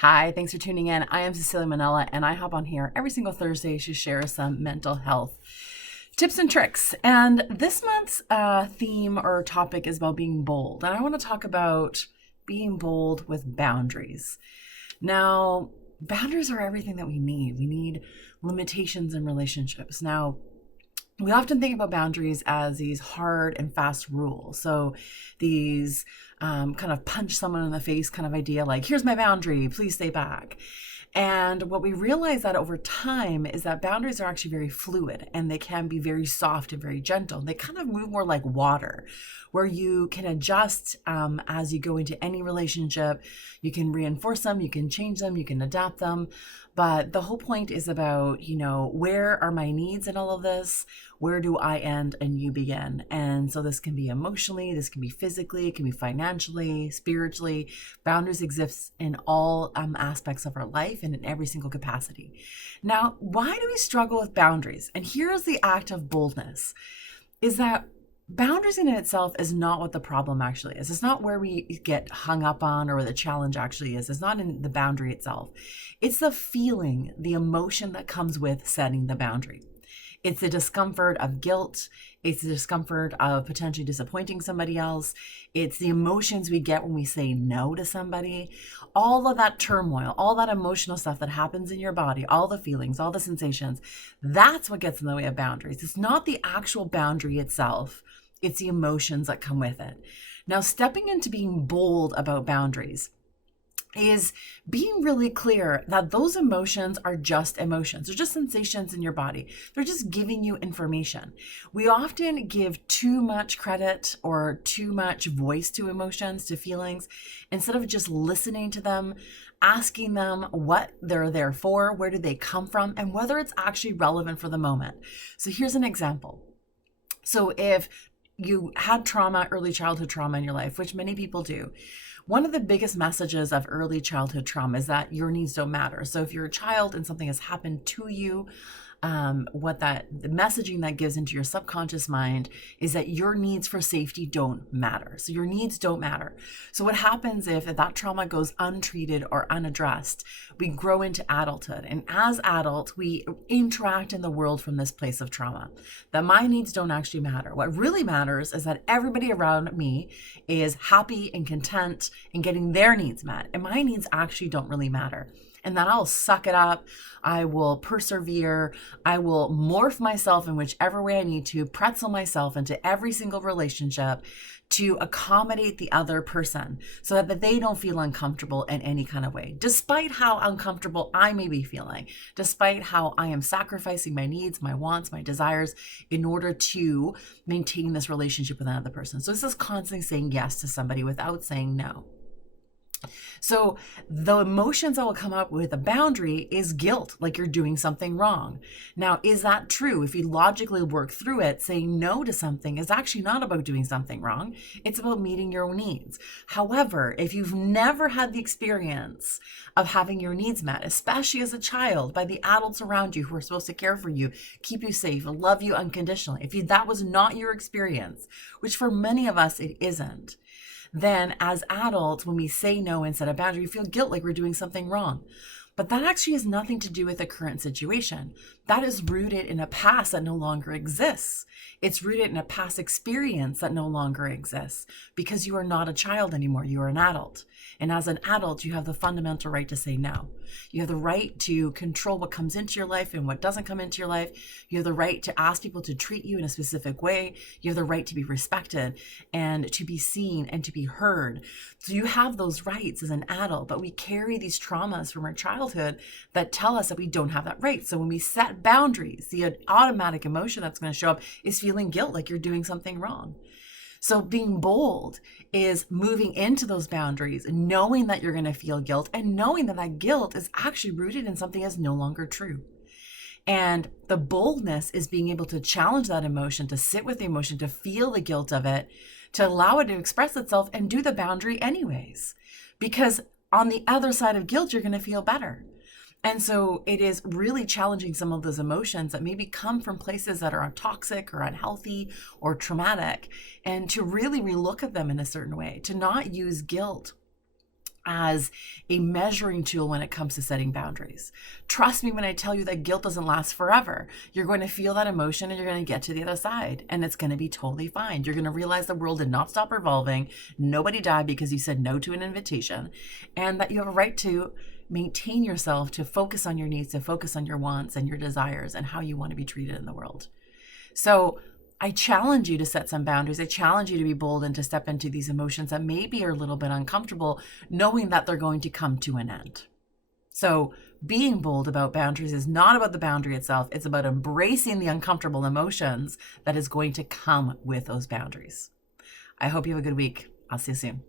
Hi, thanks for tuning in. I am Cecilia Manella, and I hop on here every single Thursday to share some mental health tips and tricks. And this month's theme or topic is about being bold. And I want to talk about being bold with boundaries. Now, boundaries are everything that we need. We need limitations in relationships. Now, we often think about boundaries as these hard and fast rules. So these kind of punch someone in the face kind of idea, like, here's my boundary, please stay back. And what we realize that over time is that boundaries are actually very fluid and they can be very soft and very gentle. They kind of move more like water, where you can adjust as you go into any relationship. You can reinforce them, you can change them, you can adapt them. But the whole point is about, where are my needs in all of this? Where do I end and you begin? And so this can be emotionally, this can be physically, it can be financially, spiritually. Boundaries exist in all aspects of our life and in every single capacity. Now, why do we struggle with boundaries? And here's the act of boldness, is that boundaries in itself is not what the problem actually is. It's not where we get hung up on or where the challenge actually is. It's not in the boundary itself. It's the feeling, the emotion that comes with setting the boundary. It's the discomfort of guilt. It's the discomfort of potentially disappointing somebody else. It's the emotions we get when we say no to somebody. All of that turmoil, all that emotional stuff that happens in your body, all the feelings, all the sensations, that's what gets in the way of boundaries. It's not the actual boundary itself. It's the emotions that come with it. Now, stepping into being bold about boundaries is being really clear that those emotions are just emotions. They're just sensations in your body. They're just giving you information. We often give too much credit or too much voice to emotions, to feelings, instead of just listening to them, asking them what they're there for, where do they come from, and whether it's actually relevant for the moment. So here's an example. So if you had trauma, early childhood trauma in your life, which many people do, one of the biggest messages of early childhood trauma is that your needs don't matter. So if you're a child and something has happened to you, the messaging that gives into your subconscious mind is that your needs for safety don't matter. So your needs don't matter. So what happens if that trauma goes untreated or unaddressed? We grow into adulthood. And as adults, we interact in the world from this place of trauma, that my needs don't actually matter. What really matters is that everybody around me is happy and content and getting their needs met. And my needs actually don't really matter. And then I'll suck it up. I will persevere. I will morph myself in whichever way I need to, pretzel myself into every single relationship to accommodate the other person so that they don't feel uncomfortable in any kind of way, despite how uncomfortable I may be feeling, despite how I am sacrificing my needs, my wants, my desires in order to maintain this relationship with another person. So this is constantly saying yes to somebody without saying no. So the emotions that will come up with a boundary is guilt, like you're doing something wrong. Now, is that true? If you logically work through it, saying no to something is actually not about doing something wrong. It's about meeting your own needs. However, if you've never had the experience of having your needs met, especially as a child, by the adults around you who are supposed to care for you, keep you safe, love you unconditionally, that was not your experience, which for many of us it isn't, then as adults, when we say no and set a boundary, we feel guilt like we're doing something wrong. But that actually has nothing to do with the current situation. That is rooted in a past that no longer exists. It's rooted in a past experience that no longer exists because you are not a child anymore. You are an adult. And as an adult, you have the fundamental right to say no. You have the right to control what comes into your life and what doesn't come into your life. You have the right to ask people to treat you in a specific way. You have the right to be respected and to be seen and to be heard. So you have those rights as an adult, but we carry these traumas from our childhood that tell us that we don't have that right. So when we set boundaries, the automatic emotion that's going to show up is feeling guilt, like you're doing something wrong. So being bold is moving into those boundaries, knowing that you're going to feel guilt and knowing that that guilt is actually rooted in something that's no longer true. And the boldness is being able to challenge that emotion, to sit with the emotion, to feel the guilt of it, to allow it to express itself and do the boundary anyways. Because on the other side of guilt, you're going to feel better. And so it is really challenging some of those emotions that maybe come from places that are toxic or unhealthy or traumatic, and to really relook at them in a certain way, to not use guilt as a measuring tool when it comes to setting boundaries. Trust me when I tell you that guilt doesn't last forever. You're going to feel that emotion and you're going to get to the other side, and it's going to be totally fine. You're going to realize the world did not stop revolving. Nobody died because you said no to an invitation, and that you have a right to maintain yourself, to focus on your needs, to focus on your wants and your desires and how you want to be treated in the world. So I challenge you to set some boundaries. I challenge you to be bold and to step into these emotions that maybe are a little bit uncomfortable, knowing that they're going to come to an end. So being bold about boundaries is not about the boundary itself. It's about embracing the uncomfortable emotions that is going to come with those boundaries. I hope you have a good week. I'll see you soon.